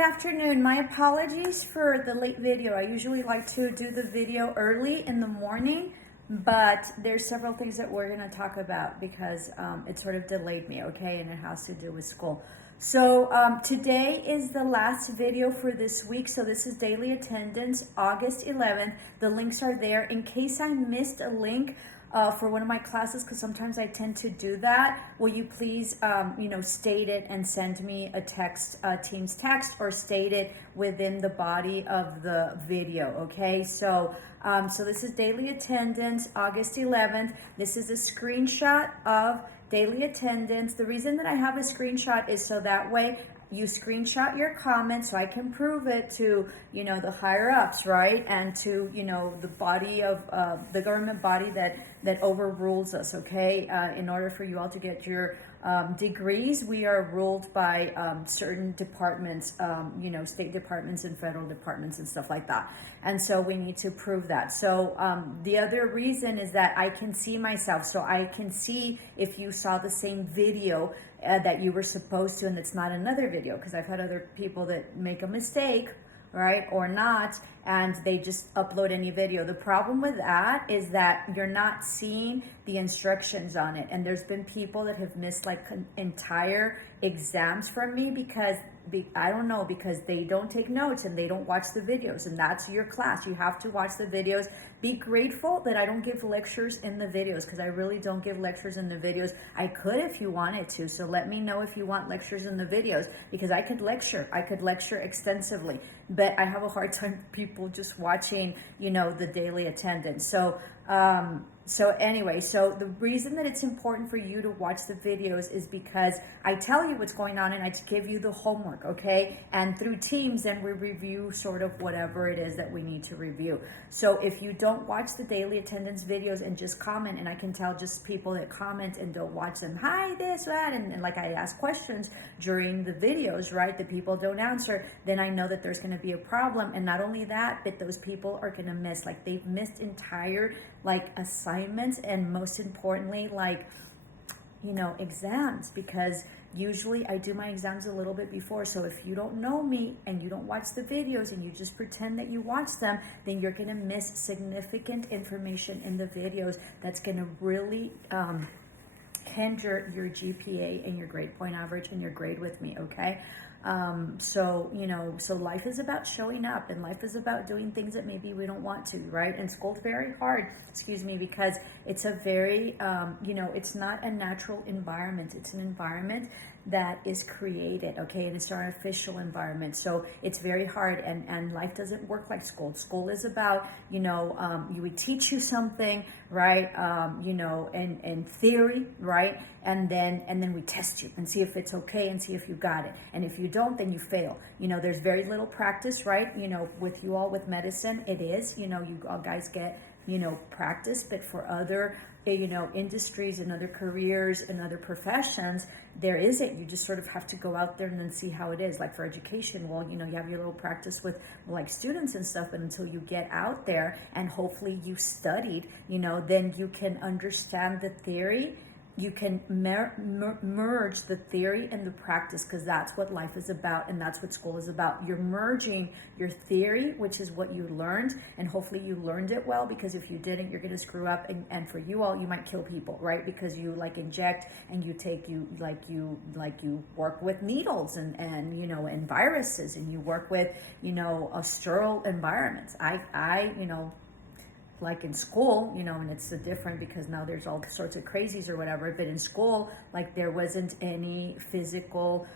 good afternoon. My apologies for the late video. I usually like to do the video early in the morning, but there's several things that we're going to talk about because it sort of delayed me, okay, and it has to do with school. So today is the last video for this week. So this is daily attendance, August 11th. The links are there. In case I missed a link for one of my classes, because sometimes I tend to do that, will you please, state it and send me a text, Teams text, or state it within the body of the video, okay? So this is daily attendance, August 11th. This is a screenshot of daily attendance. The reason that I have a screenshot is so that way you screenshot your comments so I can prove it to, the higher ups, right? And to, the body of the government body that overrules us, okay? In order for you all to get your degrees, we are ruled by certain departments, state departments and federal departments and stuff like that. And so we need to prove that. So the other reason is that I can see myself. So I can see if you saw the same video that you were supposed to, and it's not another video, because I've had other people that make a mistake, right, or not, and they just upload any video. The problem with that is that you're not seeing the instructions on it, and there's been people that have missed like entire exams from me because because they don't take notes and they don't watch the videos, and that's your class. You have to watch the videos. Be grateful that I don't give lectures in the videos, because I really don't give lectures in the videos. I could if you wanted to, so let me know if you want lectures in the videos, because I could lecture extensively, but I have a hard time people just watching, the daily attendance. So anyway, so the reason that it's important for you to watch the videos is because I tell you what's going on and I give you the homework, okay? And through Teams, then we review sort of whatever it is that we need to review. So if you don't watch the daily attendance videos and just comment, and I can tell just people that comment and don't watch them, hi, this, that, and like I ask questions during the videos, right, that people don't answer, then I know that there's going to be a problem. And not only that, but those people are going to miss, like they've missed entire assignments, and most importantly, exams, because usually I do my exams a little bit before. So if you don't know me and you don't watch the videos and you just pretend that you watch them, then you're going to miss significant information in the videos that's going to really hinder your GPA and your grade point average and your grade with me, okay? So life is about showing up, and life is about doing things that maybe we don't want to, right? And school's very hard, because it's a very, it's not a natural environment. It's an environment that is created, okay? And it's an artificial environment. So it's very hard, and life doesn't work like school. School is about, we teach you something, right? In theory, right? And then we test you and see if it's okay and see if you got it. And if you don't, then you fail. There's very little practice, right? With you all with medicine, it is, you all guys get, practice, but for other, industries and other careers and other professions, there isn't. You just sort of have to go out there and then see how it is. Like for education, well, you have your little practice with students and stuff, but until you get out there and hopefully you studied, then you can understand the theory. You can merge the theory and the practice, because that's what life is about, and that's what school is about. You're merging your theory, which is what you learned, and hopefully you learned it well, because if you didn't, you're going to screw up, and for you all, you might kill people, right? Because you inject and you work with needles and viruses, and you work with sterile environments. Like in school, and it's different because now there's all sorts of crazies or whatever, but in school, there wasn't any physical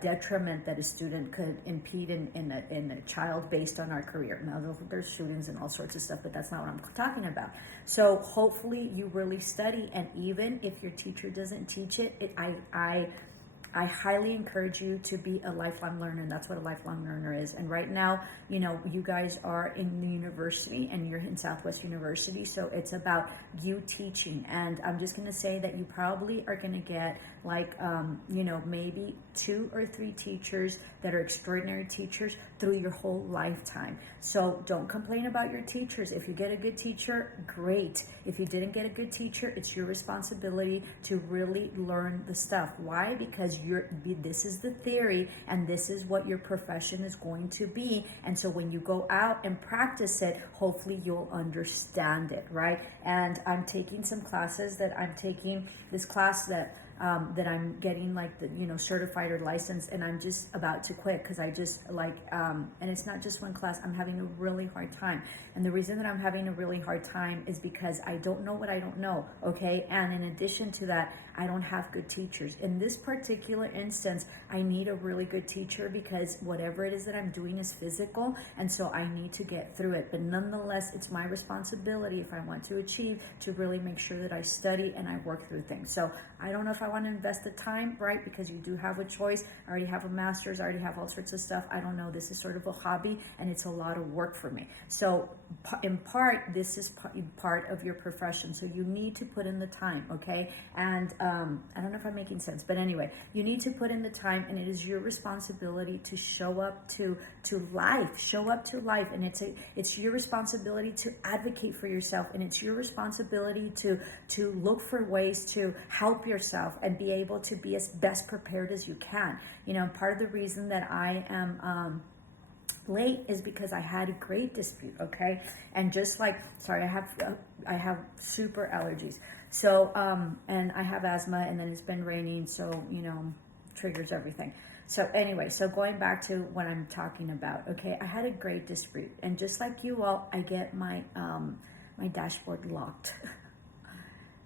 detriment that a student could impede in a child based on our career. Now there's shootings and all sorts of stuff, but that's not what I'm talking about. So hopefully you really study, and even if your teacher doesn't teach it, I highly encourage you to be a lifelong learner, and that's what a lifelong learner is. And right now, you guys are in the university, and you're in Southwest University, so it's about you teaching. And I'm just going to say that you probably are going to get like, maybe 2 or 3 teachers that are extraordinary teachers through your whole lifetime. So don't complain about your teachers. If you get a good teacher, great. If you didn't get a good teacher, it's your responsibility to really learn the stuff. Why? Because this is the theory, and this is what your profession is going to be. And so when you go out and practice it, hopefully you'll understand it, right? And I'm taking some classes this class that I'm getting like the, certified or licensed, and I'm just about to quit because I just and it's not just one class. I'm having a really hard time. And the reason that I'm having a really hard time is because I don't know what I don't know, okay? And in addition to that, I don't have good teachers. In this particular instance, I need a really good teacher because whatever it is that I'm doing is physical, and so I need to get through it. But nonetheless, it's my responsibility, if I want to achieve, to really make sure that I study and I work through things. So I don't know if I want to invest the time, right? Because you do have a choice. I already have a master's, I already have all sorts of stuff. I don't know. This is sort of a hobby, and it's a lot of work for me. So in part, this is part of your profession. So you need to put in the time, okay? And I don't know if I'm making sense, but anyway, you need to put in the time, and it is your responsibility to show up to life, and it's your responsibility to advocate for yourself, and it's your responsibility to look for ways to help yourself and be able to be as best prepared as you can. Part of the reason that I am late is because I had a grade dispute, okay? And I have super allergies. So, and I have asthma, and then it's been raining, so, triggers everything. So anyway, so going back to what I'm talking about, okay? I had a grade dispute, and just like you all, I get my dashboard locked,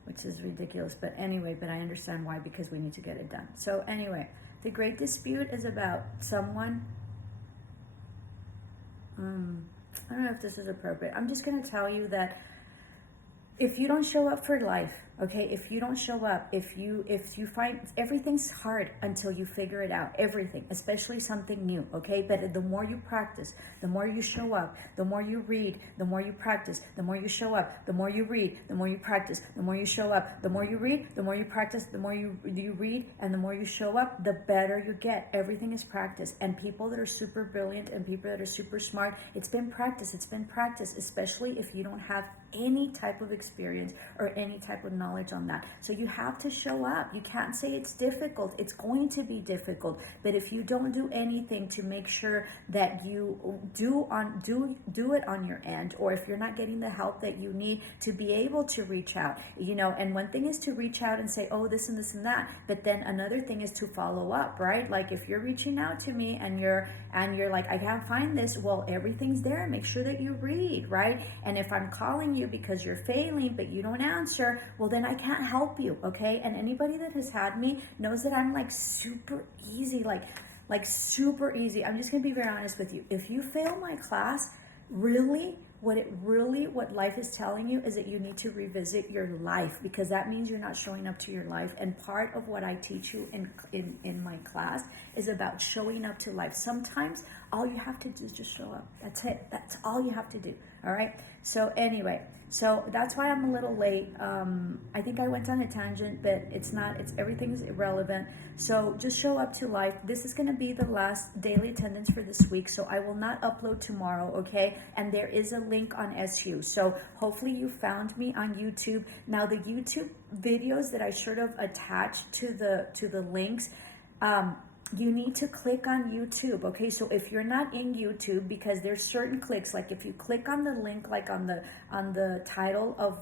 which is ridiculous. But anyway, I understand why, because we need to get it done. So anyway, the grade dispute is about someone, I don't know if this is appropriate. I'm just going to tell you that if you don't show up for life, okay, if you don't show up, if you find everything's hard until you figure it out, everything, especially something new, okay? But the more you practice, the more you show up, the more you read, the more you practice, the more you show up, the more you read, the more you practice, the more you show up, the more you read, the more you practice, the more you read, and the more you show up, the better you get. Everything is practice. And people that are super brilliant and people that are super smart, it's been practice, especially if you don't have any type of experience or any type of knowledge on that. So you have to show up. You can't say it's difficult. It's going to be difficult. But if you don't do anything to make sure that you do it on your end, or if you're not getting the help that you need to be able to reach out, and one thing is to reach out and say, oh, this and this and that, but then another thing is to follow up, right? Like if you're reaching out to me and you're like, I can't find this, well, everything's there. Make sure that you read, right? And if I'm calling you because you're failing but you don't answer, well, then I can't help you, okay? And anybody that has had me knows that I'm like super easy, like super easy. I'm just gonna be very honest with you. If you fail my class, really what life is telling you is that you need to revisit your life, because that means you're not showing up to your life. And part of what I teach you in my class is about showing up to life. Sometimes all you have to do is just show up. That's it. That's all you have to do. All right. So anyway, so that's why I'm a little late. I think I went on a tangent, but everything's irrelevant. So just show up to life. This is going to be the last daily attendance for this week, so I will not upload tomorrow, okay? And there is a link on SU. So hopefully you found me on YouTube. Now the YouTube videos that I sort of attached to the links, you need to click on YouTube, okay? So if you're not in YouTube, because there's certain clicks, like if you click on the link, like on the title of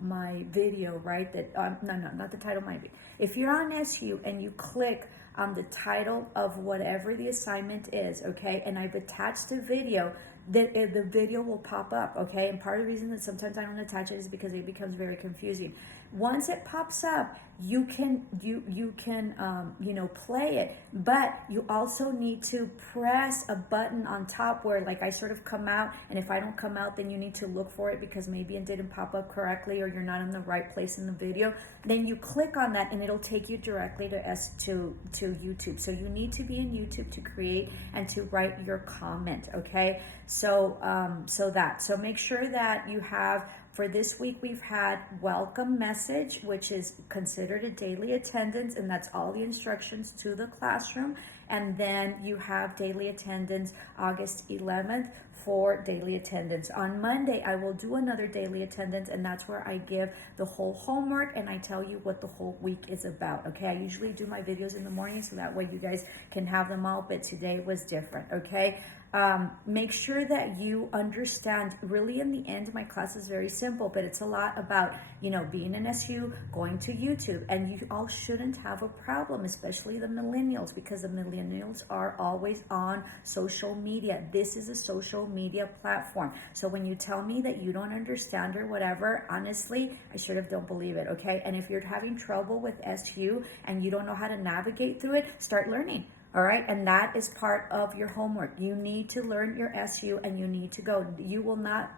my video, right? That not the title of my video. If you're on SU and you click on the title of whatever the assignment is, okay, and I've attached a video, the video will pop up, okay? And part of the reason that sometimes I don't attach it is because it becomes very confusing. Once it pops up, you can play it, but you also need to press a button on top where, like, I sort of come out, and if I don't come out, then you need to look for it because maybe it didn't pop up correctly or you're not in the right place in the video. Then you click on that and it'll take you directly to YouTube. So you need to be in YouTube to create and to write your comment, okay? So make sure that you have For this week, we've had welcome message, which is considered a daily attendance, and that's all the instructions to the classroom. And then you have daily attendance August 11th for daily attendance. On Monday, I will do another daily attendance, and that's where I give the whole homework and I tell you what the whole week is about. Okay, I usually do my videos in the morning so that way you guys can have them all, but today was different. Okay. Make sure that you understand, really in the end, my class is very simple, but it's a lot about, you know, being an SU, going to YouTube, and you all shouldn't have a problem, especially the millennials, because the millennials are always on social media. This is a social media platform. So when you tell me that you don't understand or whatever, honestly, I sort of don't believe it, okay? And if you're having trouble with SU and you don't know how to navigate through it, start learning. All right, and that is part of your homework. You need to learn your SU and you need to go. You will not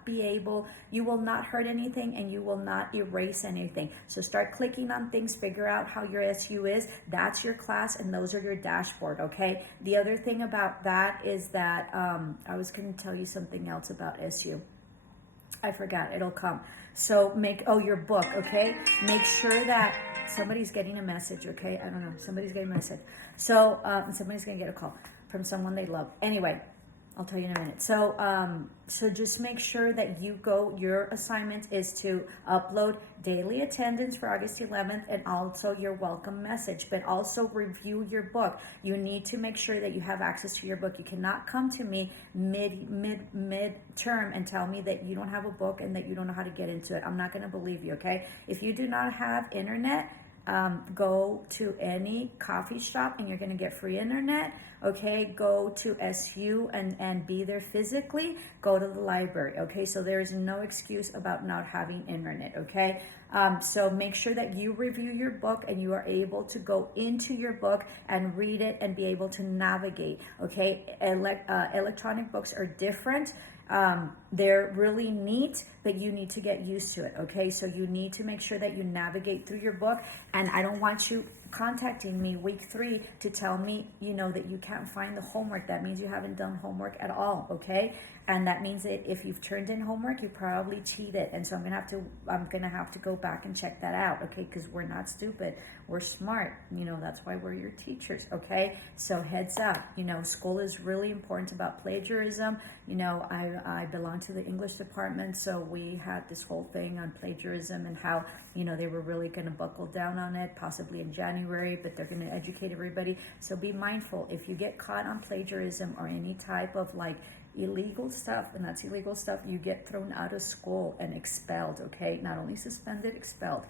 hurt anything and you will not erase anything. So start clicking on things, figure out how your SU is. That's your class and those are your dashboard, okay? The other thing about that is that I was going to tell you something else about SU. I forgot, it'll come. So your book, okay? Make sure that somebody's getting a message, okay? I don't know, somebody's getting a message. So somebody's gonna get a call from someone they love. Anyway, I'll tell you in a minute. So just make sure that your assignment is to upload daily attendance for August 11th and also your welcome message, but also review your book. You need to make sure that you have access to your book. You cannot come to me mid-term and tell me that you don't have a book and that you don't know how to get into it. I'm not gonna believe you, okay? If you do not have internet, go to any coffee shop and you're going to get free internet. Okay, go to SU and be there physically. Go to the library. Okay, so there is no excuse about not having internet. Okay, so make sure that you review your book and you are able to go into your book and read it and be able to navigate. Okay, electronic books are different. They're really neat, but you need to get used to it, okay? So you need to make sure that you navigate through your book, and I don't want you contacting me week 3 to tell me, you know, that you can't find the homework. That means you haven't done homework at all, okay? And that means that if you've turned in homework, you probably cheated, and so I'm gonna have to go back and check that out, okay? Because we're not stupid, we're smart, you know, that's why we're your teachers, okay? So heads up, you know, school is really important about plagiarism. You know, I belong to the English department, so we had this whole thing on plagiarism and how, you know, they were really gonna buckle down on it, possibly in January, but they're gonna educate everybody. So be mindful, if you get caught on plagiarism or any type of like illegal stuff, and that's illegal stuff, you get thrown out of school and expelled, okay? Not only suspended, expelled,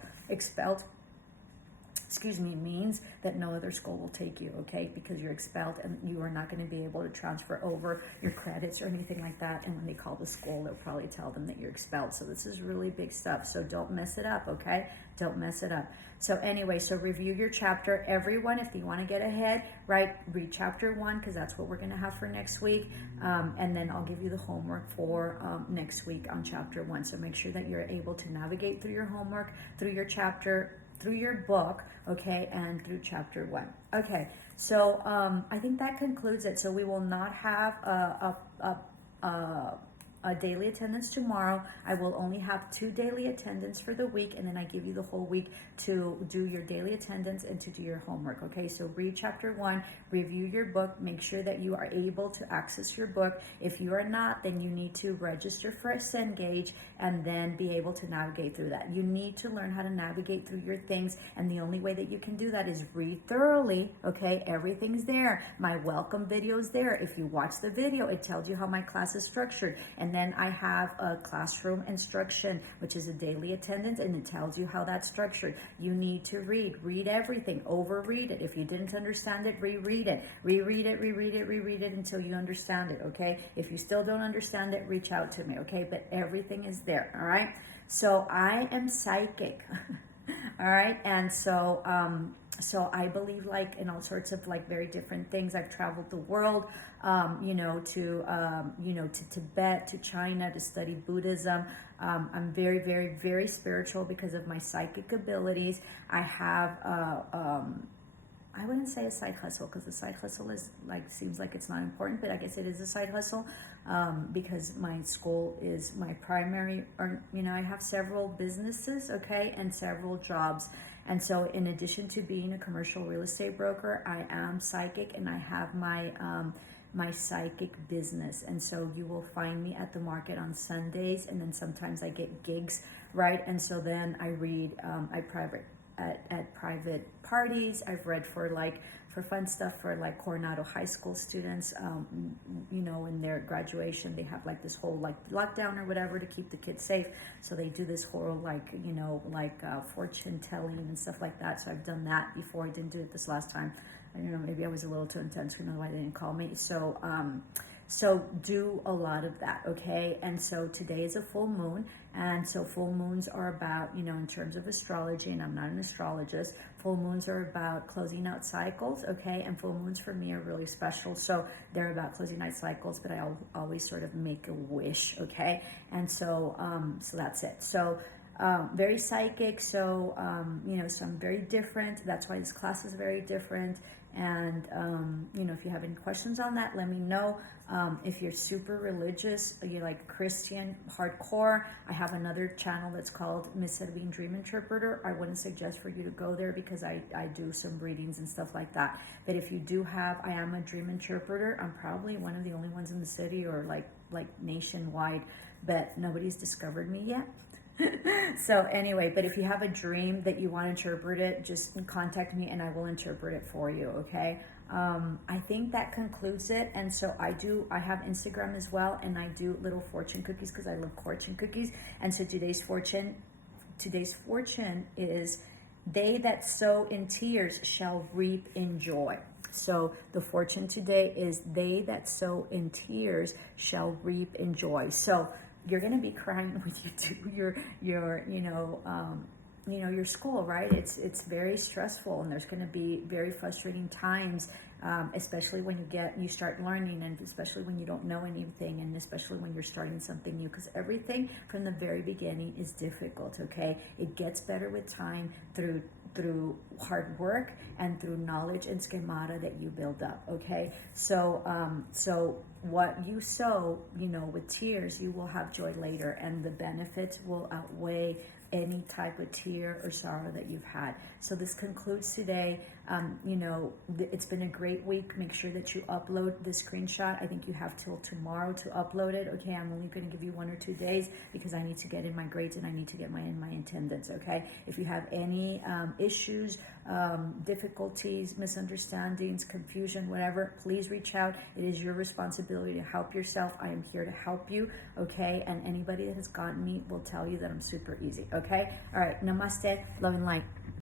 means that no other school will take you, okay? Because you're expelled and you are not going to be able to transfer over your credits or anything like that. And when they call the school, they'll probably tell them that you're expelled. So this is really big stuff. So don't mess it up, okay? Don't mess it up. So anyway, so review your chapter. Everyone, if you want to get ahead, right, read chapter 1 because that's what we're going to have for next week. And then I'll give you the homework for next week on chapter 1. So make sure that you're able to navigate through your homework, through your chapter, through your book, okay, and through chapter 1. Okay, so I think that concludes it. So we will not have a daily attendance tomorrow. I will only have 2 daily attendance for the week, and then I give you the whole week to do your daily attendance and to do your homework, okay? So read chapter 1, review your book, make sure that you are able to access your book. If you are not, then you need to register for a Cengage and then be able to navigate through that. You need to learn how to navigate through your things, and the only way that you can do that is read thoroughly, okay? Everything's there. My welcome video is there. If you watch the video, it tells you how my class is structured, and then I have a classroom instruction, which is a daily attendance, and it tells you how that's structured. You need to read everything, overread it. If you didn't understand it, reread it until you understand it, okay? If you still don't understand it, reach out to me, okay? But everything is there, all right? So I am psychic, all right? And so I believe like in all sorts of like very different things. I've traveled the world, to Tibet, to China to study Buddhism. I'm very, very, very spiritual because of my psychic abilities. I I wouldn't say a side hustle, because a side hustle is like, seems like it's not important, but I guess it is a side hustle, because my school is my primary, or, you know, I have several businesses, okay, and several jobs. And so in addition to being a commercial real estate broker, I am psychic, and I have my psychic business. And so you will find me at the market on Sundays, and then sometimes I get gigs, right? And so then I read, at private parties. I've read for fun stuff for like Coronado High School students, you know, in their graduation, they have like this whole like lockdown or whatever to keep the kids safe. So they do this whole like, you know, like fortune telling and stuff like that. So I've done that before. I didn't do it this last time. I don't know, maybe I was a little too intense. I don't know why they didn't call me. So do a lot of that, okay? And so today is a full moon, and so full moons are about, you know, in terms of astrology, and I'm not an astrologist, full moons are about closing out cycles, okay? And full moons for me are really special. So they're about closing out cycles, but I always sort of make a wish, okay? And so, so that's it. So very psychic, so you know, so I'm very different. That's why this class is very different. And you know, if you have any questions on that, let me know. If you're super religious, you're like Christian hardcore, I have another channel that's called Miss Edwin Dream Interpreter. I wouldn't suggest for you to go there, because I do some readings and stuff like that. But if you do have, I am a dream interpreter. I'm probably one of the only ones in the city, or like nationwide, but nobody's discovered me yet. So anyway, but if you have a dream that you want to interpret it, just contact me and I will interpret it for you, okay? I think that concludes it. And so I have Instagram as well, and I do little fortune cookies, because I love fortune cookies. And so today's fortune is, they that sow in tears shall reap in joy. So the fortune today is, they that sow in tears shall reap in joy. So you're going to be crying when you do your your school, right? It's very stressful, and there's going to be very frustrating times, especially when you start learning, and especially when you don't know anything, and especially when you're starting something new, because everything from the very beginning is difficult, okay? It gets better with time, through hard work and through knowledge and schemata that you build up, okay? So what you sow, you know, with tears, you will have joy later, and the benefits will outweigh any type of tear or sorrow that you've had. So this concludes today. You know, it's been a great week. Make sure that you upload the screenshot. I think you have till tomorrow to upload it, okay? I'm only going to give you 1 or 2 days, because I need to get in my grades, and I need to get in my attendance, okay? If you have any issues, difficulties, misunderstandings, confusion, whatever, please reach out. It is your responsibility to help yourself. I am here to help you, okay? And anybody that has gotten me will tell you that I'm super easy, okay? All right, namaste, love and light.